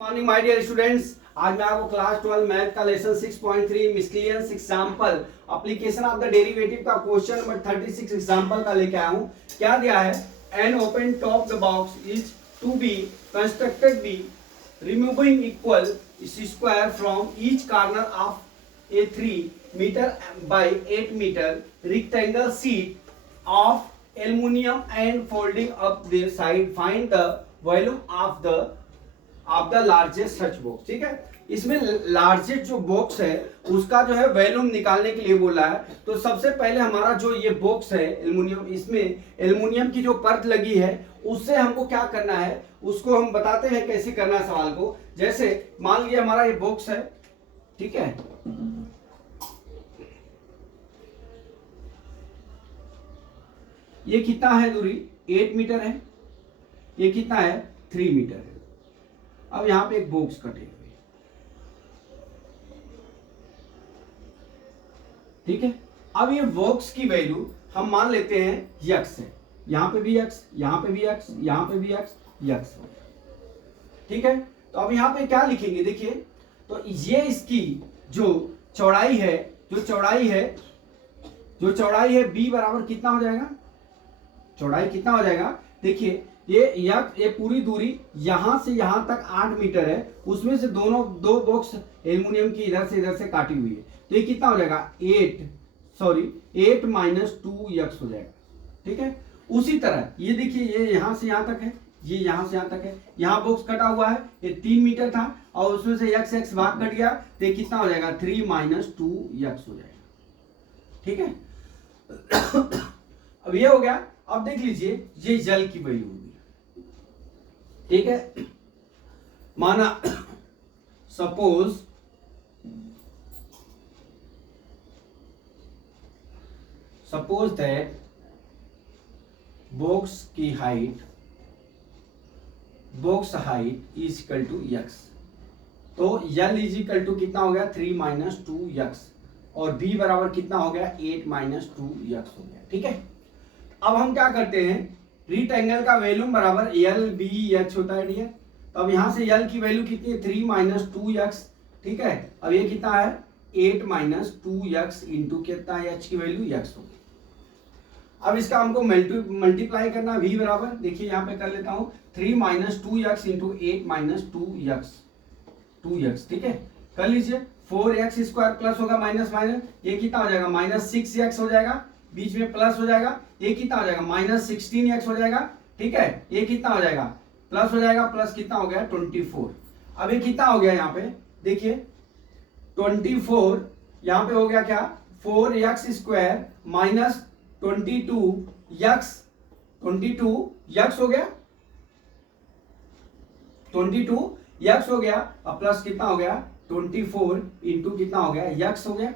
Morning my dear students. आज मैं आपको क्लास 12 मैथ का lesson 6.3 miscellaneous example application of the derivative का क्वेश्चन नंबर 36 एग्जांपल का लेके आया हूं। क्या दिया है? An open top the box is to be constructed be removing equal square from each corner of a 3 metre by 8 metre rectangle sheet of aluminium and folding up the side find the volume of the largest such box. ठीक है, इसमें largest जो box है उसका जो है volume निकालने के लिए बोला है। तो सबसे पहले हमारा जो ये बॉक्स है एल्युमिनियम, इसमें एल्युमिनियम की जो परत लगी है उससे हमको क्या करना है उसको हम बताते हैं कैसे करना है सवाल को। जैसे मान लीजिए हमारा ये बॉक्स है, ठीक है, ये कितना है दूरी 8 मीटर है, ये कितना है 3 मीटर है। अब यहां पे एक बॉक्स कटे हुए, ठीक है। अब ये बॉक्स की वैल्यू हम मान लेते हैं यक्स है, यहां पे भी यक्स, यहां पे भी यक्स, यहां पे भी यक्स, यक्स, ठीक है। तो अब यहां पे क्या लिखेंगे देखिए, तो ये इसकी जो चौड़ाई है, जो चौड़ाई है बी बराबर कितना हो जाएगा, चौड़ाई कितना हो जाएगा देखिए, ये पूरी दूरी यहां से यहां तक 8 मीटर है, उसमें से दो बॉक्स एल्युमिनियम की इधर से काटी हुई है, तो ये कितना हो जाएगा 8 माइनस 2x हो जाएगा, ठीक है। उसी तरह ये देखिए, ये यहां से यहां तक है, ये यहां से यहां तक है, यहां बॉक्स कटा हुआ है, ये 3 मीटर था और उसमें से x भाग कट गया, तो ये कितना हो जाएगा 3 माइनस 2x हो जाएगा, ठीक है। अब ये हो गया। अब देख लीजिए ये जल की वैल्यू होगी, ठीक है। माना suppose that box height is equal to x, तो L इज इक्वल टू कितना हो गया 3 माइनस 2x और B बराबर कितना हो गया 8 माइनस 2x हो गया, ठीक है। अब हम क्या करते हैं, रेक्टेंगल का वैल्यूम बराबर LBH होता है, ठीक है। तो अब यहां से L की वैल्यू कितनी है 3 माइनस 2x, ठीक है। अब ये कितना है 8 माइनस 2x इंटू कितना है h की वैल्यू x होगी। अब इसका हमको मल्टीप्लाई करना, v बराबर देखिए यहां पे कर लेता हूं 3 minus 2x into 8 minus 2x, ठीक है। कर लीजिए 4x स्क्वायर प्लस होगा माइनस माइनस, ये कितना हो जाएगा माइनस 6x हो जाएगा, बीच में प्लस हो जाएगा, ये कितना हो जाएगा माइनस 16x हो जाएगा, ठीक है। ये कितना हो जाएगा प्लस हो जाएगा, प्लस कितना हो गया 24। अब ये कितना हो गया यहाँ पे देखिए 24, यहाँ पे हो गया क्या 4x स्क्वायर माइनस 22x हो गया, 22x हो गया, अब प्लस कितना हो गया 24 इंटू कितना हो गया x हो गया।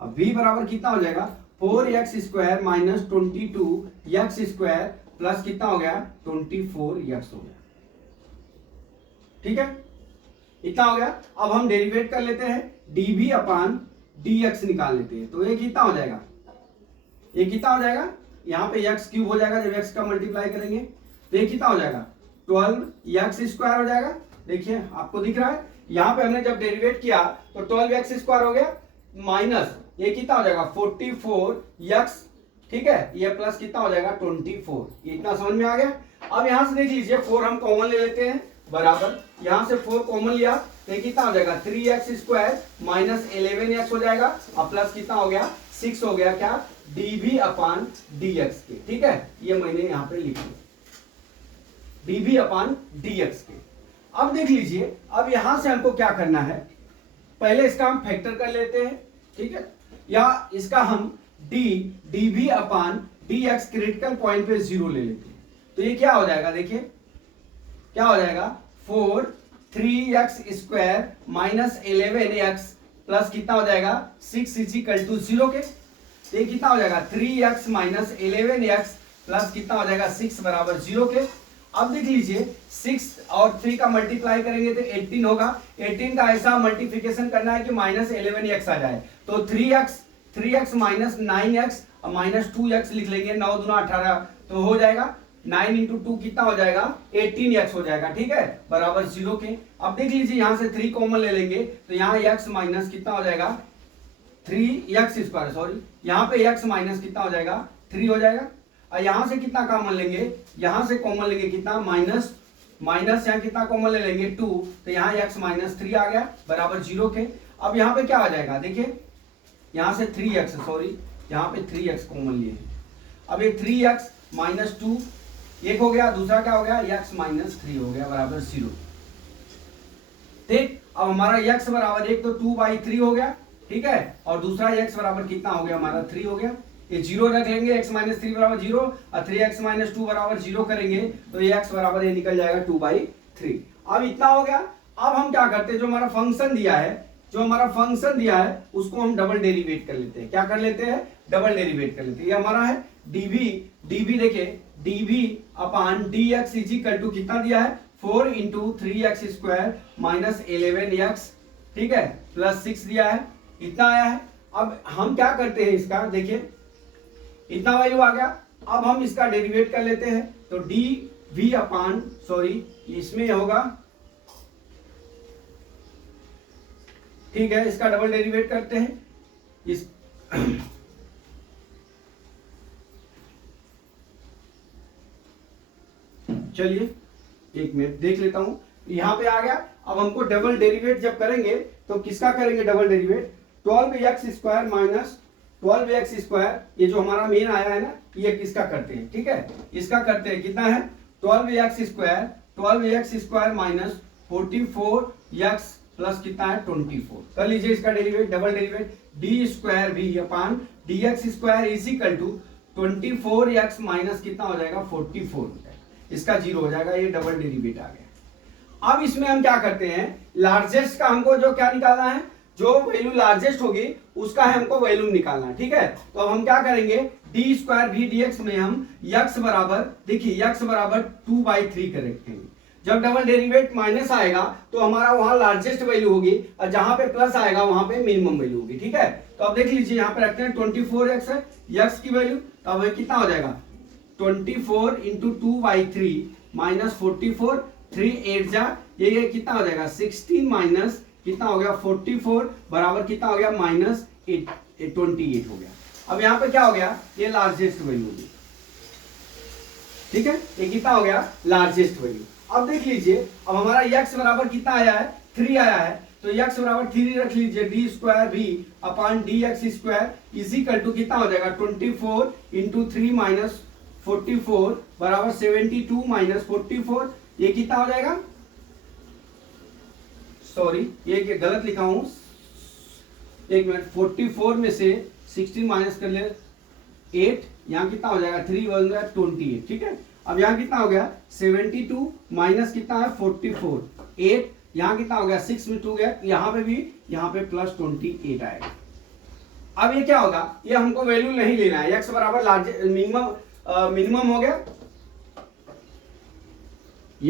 अब v बराबर कितना हो जाएगा 4x square minus 22x square plus कितना हो गया 24x हो गया, ठीक है। इतना हो गया। अब हम डेरिवेट कर लेते हैं, dv अपान dx निकाल लेते हैं, तो ये कितना हो जाएगा, ये कितना हो जाएगा, यहाँ पे x क्यूब हो जाएगा जब x का मल्टीप्लाई करेंगे, तो ये कितना हो जाएगा 12x स्क्वायर हो जाएगा। देखिए आपको दिख रहा है, यहाँ पे हमने जब डेरिवेट किया तो 12x स्क्वायर हो गया माइनस ये कितना हो जाएगा 44x, ठीक है, ये प्लस कितना हो जाएगा 24। इतना समझ में आ गया। अब यहां से देख लीजिए 4 हम कॉमन ले लेते हैं, बराबर यहां से 4 कॉमन लिया तो ये कितना हो जाएगा 3x स्क्वायर माइनस 11x हो जाएगा, और प्लस कितना हो गया 6 हो गया क्या dv अपान dx के, ठीक है। ये मैंने यहां पे लिख दिया dv अपान dx के। अब देख लीजिए, अब यहां से हमको क्या करना है, पहले इसका हम फैक्टर कर लेते हैं, ठीक है, या इसका हम dv अपान dx क्रिटिकल पॉइंट पे 0 ले लेते हैं, तो ये क्या हो जाएगा देखिए, क्या हो जाएगा 3x square minus 11x plus कितना हो जाएगा 6 इज इक्वल टू 0 के, तो ये कितना हो जाएगा 3x माइनस 11x प्लस कितना हो जाएगा 6 बराबर 0 के। अब देख लीजिए 6 और 3 का मल्टीप्लाई करेंगे तो 18 होगा, 18 का ऐसा मल्टीप्लिकेशन करना है कि माइनस 11x आ जाए, तो 3x माइनस 9x और माइनस 2x लिख लेंगे, 9 दूना 18 तो हो जाएगा, 9 इंटू 2 कितना हो जाएगा 18x हो जाएगा, ठीक है, बराबर 0 के। अब देख लीजिए यहां से 3 कॉमन ले लेंगे तो यहाँ x माइनस कितना हो जाएगा 3x स्क्वायर, सॉरी यहाँ पे x माइनस कितना हो जाएगा 3 हो जाएगा। और यहां से कितना कॉमन लेंगे, यहां से कॉमन लेंगे कितना माइनस, माइनस यहाँ कितना कॉमन ले लेंगे 2, तो यहाँ x माइनस 3 आ गया बराबर 0 के। अब यहाँ पे क्या आ जाएगा, देखिए यहाँ से 3x, सॉरी यहाँ पे 3x कॉमन लिए हैं। अब ये 3x माइनस 2 एक हो गया, दूसरा क्या हो गया x माइनस 3 हो गया बराबर 0, ठीक। अब हमारा x बराबर एक तो 2/3 हो गया, ठीक है, और दूसरा x बराबर कितना हो गया हमारा 3 हो गया। ये 0 रख लेंगे, x माइनस 3 बराबर 0 और 3x माइनस 2 बराबर 0 करेंगे तो ये x बराबर ये निकल जाएगा 2/3। अब इतना हो गया। अब हम क्या करते हैं, जो हमारा फंक्शन दिया है, जो हमारा फंक्शन दिया है उसको हम डबल डेरिवेट कर लेते हैं। क्या कर लेते हैं, डबल डेरिवेट कर लेते हैं। ये हमारा है dv देखिए dv upon dx is equal to कितना दिया है 4 into 3x square minus 11x, ठीक है, प्लस 6 दिया है, इतना आया है। अब हम क्या करते हैं इसका, देखिए इतना वैल्यू आ गया। अब हम इसका डेरिवेट कर लेते हैं तो dv अपॉन, सॉरी इसमें होगा, ठीक है, इसका डबल डेरिवेट करते हैं इस चलिए एक मिनट देख लेता हूं, यहां पे आ गया। अब हमको डबल डेरिवेट जब करेंगे तो किसका करेंगे double derivative, 12x square minus 12x square, ये जो हमारा मेन आया है ना, ये किसका करते हैं, ठीक है, इसका करते हैं। कितना है 12x square minus 44x plus कितना है 24। कर लीजिए इसका derivative, double derivative, d square भी upon dx square is equal to 24x minus कितना हो जाएगा 44 हो जाएगा, इसका 0 हो जाएगा, ये डबल डेरिवेट आ गया। अब इसमें हम क्या करते हैं, लार्जेस्ट का हमको जो क्या निकालना है, जो वैल्यू लार्जेस्ट होगी उसका है हमको वैल्यू निकालना है, ठीक है। तो अब हम क्या करेंगे, डी स्क्वायर भी dx में हम x बराबर, देखिए x बराबर 2/3 कर रखेंगे। जब डबल डेरिवेट माइनस आएगा तो हमारा वहां लार्जेस्ट वैल्यू होगी और जहां पे प्लस आएगा वहां पे मिनिमम वैल्यू होगी, ठीक है। तो अब देख लीजिए यहाँ पे रखते हैं 24x है x की वैल्यू, तो अब कितना हो जाएगा 24 इंटू 2/3 माइनस 44, 3 8 जा, ये कितना हो जाएगा 16 माइनस कितना हो गया 44 बराबर कितना हो गया माइनस 28 हो गया। अब यहाँ पे क्या हो गया, ये लार्जेस्ट वैल्यू होगी, ठीक है, ये कितना हो गया लार्जेस्ट वैल्यू। अब देख लीजिए, अब हमारा x बराबर कितना आया है 3 आया है, तो x बराबर 3 रख लीजिए, डी स्क्वायर भी upon dx square is equal to कितना हो जाएगा 24 इंटू 3 माइनस 44 बराबर 72 माइनस 44, ये कितना हो जाएगा, सॉरी ये गलत लिखा हूं, एक मिनट, 44 में से 16 माइनस कर ले 8, यहाँ कितना हो जाएगा 3 1 28, ठीक है। अब यहाँ कितना हो गया 72 माइनस कितना है 44, 8, यहाँ कितना हो गया 6 में 2 गया, यहाँ पे भी, यहाँ पे प्लस 28 आएगा। अब ये क्या होगा, ये हमको वैल्यू नहीं लेना है, x बराबर लार्ज मिनिमम हो गया,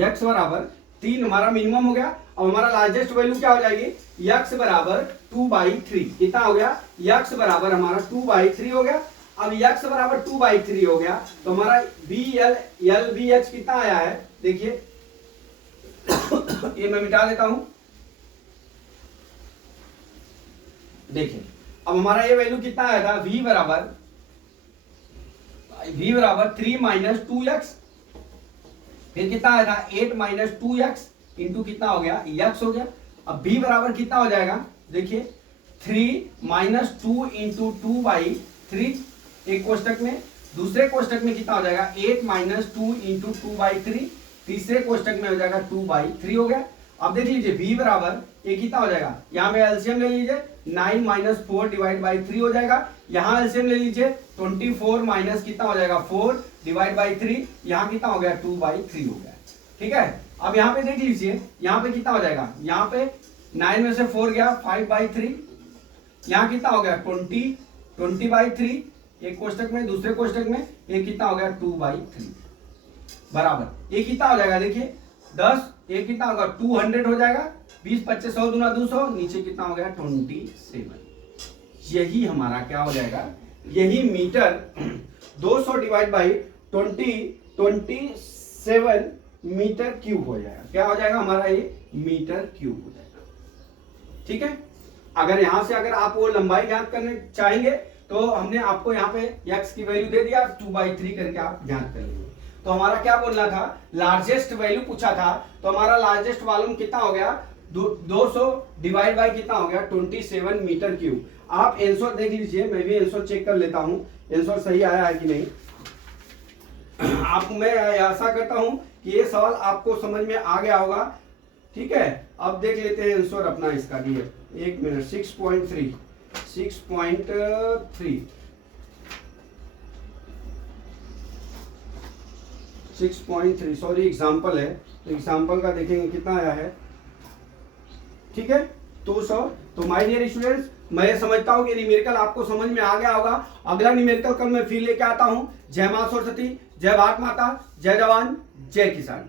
x बराबर 3 हमारा मिनिमम हो गया। अब हमारा लार्जेस्ट वैल्यू क्या हो जाएगी, x बराबर 2/3, कितना हो गया x बराबर हमारा 2/3 हो गया। अब x बराबर 2/3 हो गया तो हमारा LBH कितना आया है, देखिए ये मैं मिटा देता हूं, देखिए अब हमारा ये वैल्यू कितना आया था, v बराबर 3 माइनस 2x, फिर कितना आया था 8 माइनस 2x इंटू कितना हो गया x हो गया। अब b बराबर कितना हो जाएगा, देखिए 3 माइनस 2 इंटू 2/3 एक कोष्टक में, दूसरे कोष्टक में कितना हो जाएगा 8 माइनस 2 इंटू 2/3, तीसरे कोष्टक में हो जाएगा 2/3 हो गया। अब देख लीजिए v बराबर ये कितना हो जाएगा, यहाँ पे एलसीएम ले लीजिए 9 माइनस 4 डिवाइड बाई 3 हो जाएगा, यहाँ एलसीएम ले लीजिए 24 माइनस कितना हो जाएगा 4 डिवाइड बाई 3, यहाँ कितना हो गया 2/3 हो गया, ठीक है। अब यहाँ पे देख लीजिए, यहाँ पे कितना हो जाएगा, यहाँ पे 9 में से 4 गया 5/3, यहाँ कितना हो गया 20/3 एक कोष्टक में, दूसरे कोष्टक में ये कितना हो गया 2/3 बराबर ये कितना हो जाएगा, देखिए 10, ये कितना होगा 200 हो जाएगा, 20 25 100 दूना 200, नीचे कितना हो गया 27। यही हमारा क्या हो जाएगा, यही metre 200 divide by 20 27 metre cube हो जाएगा। क्या हो जाएगा हमारा ये मीटर क्यूब हो जाएगा। ठीक है, अगर यहां से अगर आप वो लंबाई ज्ञात करने चाहेंगे तो हमने आपको यहाँ पे x की वैल्यू दे दिया, 2/3 करके आप ज्ञात कर लेंगे। तो हमारा क्या बोलना था, लार्जेस्ट वैल्यू पूछा था, तो हमारा लार्जेस्ट वॉल्यूम कितना हो गया, 200 डिवाइड बाई कितना हो गया, 27 मीटर क्यूब। आप आंसर देख लीजिए, मैं भी आंसर चेक कर लेता हूं आंसर सही आया है कि नहीं। मैं आशा करता हूं कि ये सवाल आपको समझ में आ गया होगा। ठीक है, अब देख लेते हैं आंसर अपना इसका भी है, 1 मिनट। 6.3 6.3 सॉरी एग्जाम्पल है, तो एग्जाम्पल का देखेंगे कितना आया है। ठीक है, 200। तो माय डियर स्टूडेंट्स, मैं समझता हूं कि न्यूमेरिकल आपको समझ में आ गया होगा। अगला न्यूमेरिकल कल मैं फिर लेके आता हूं। जय मां सरस्वती, जय भारत माता, जय जवान, जय किसान।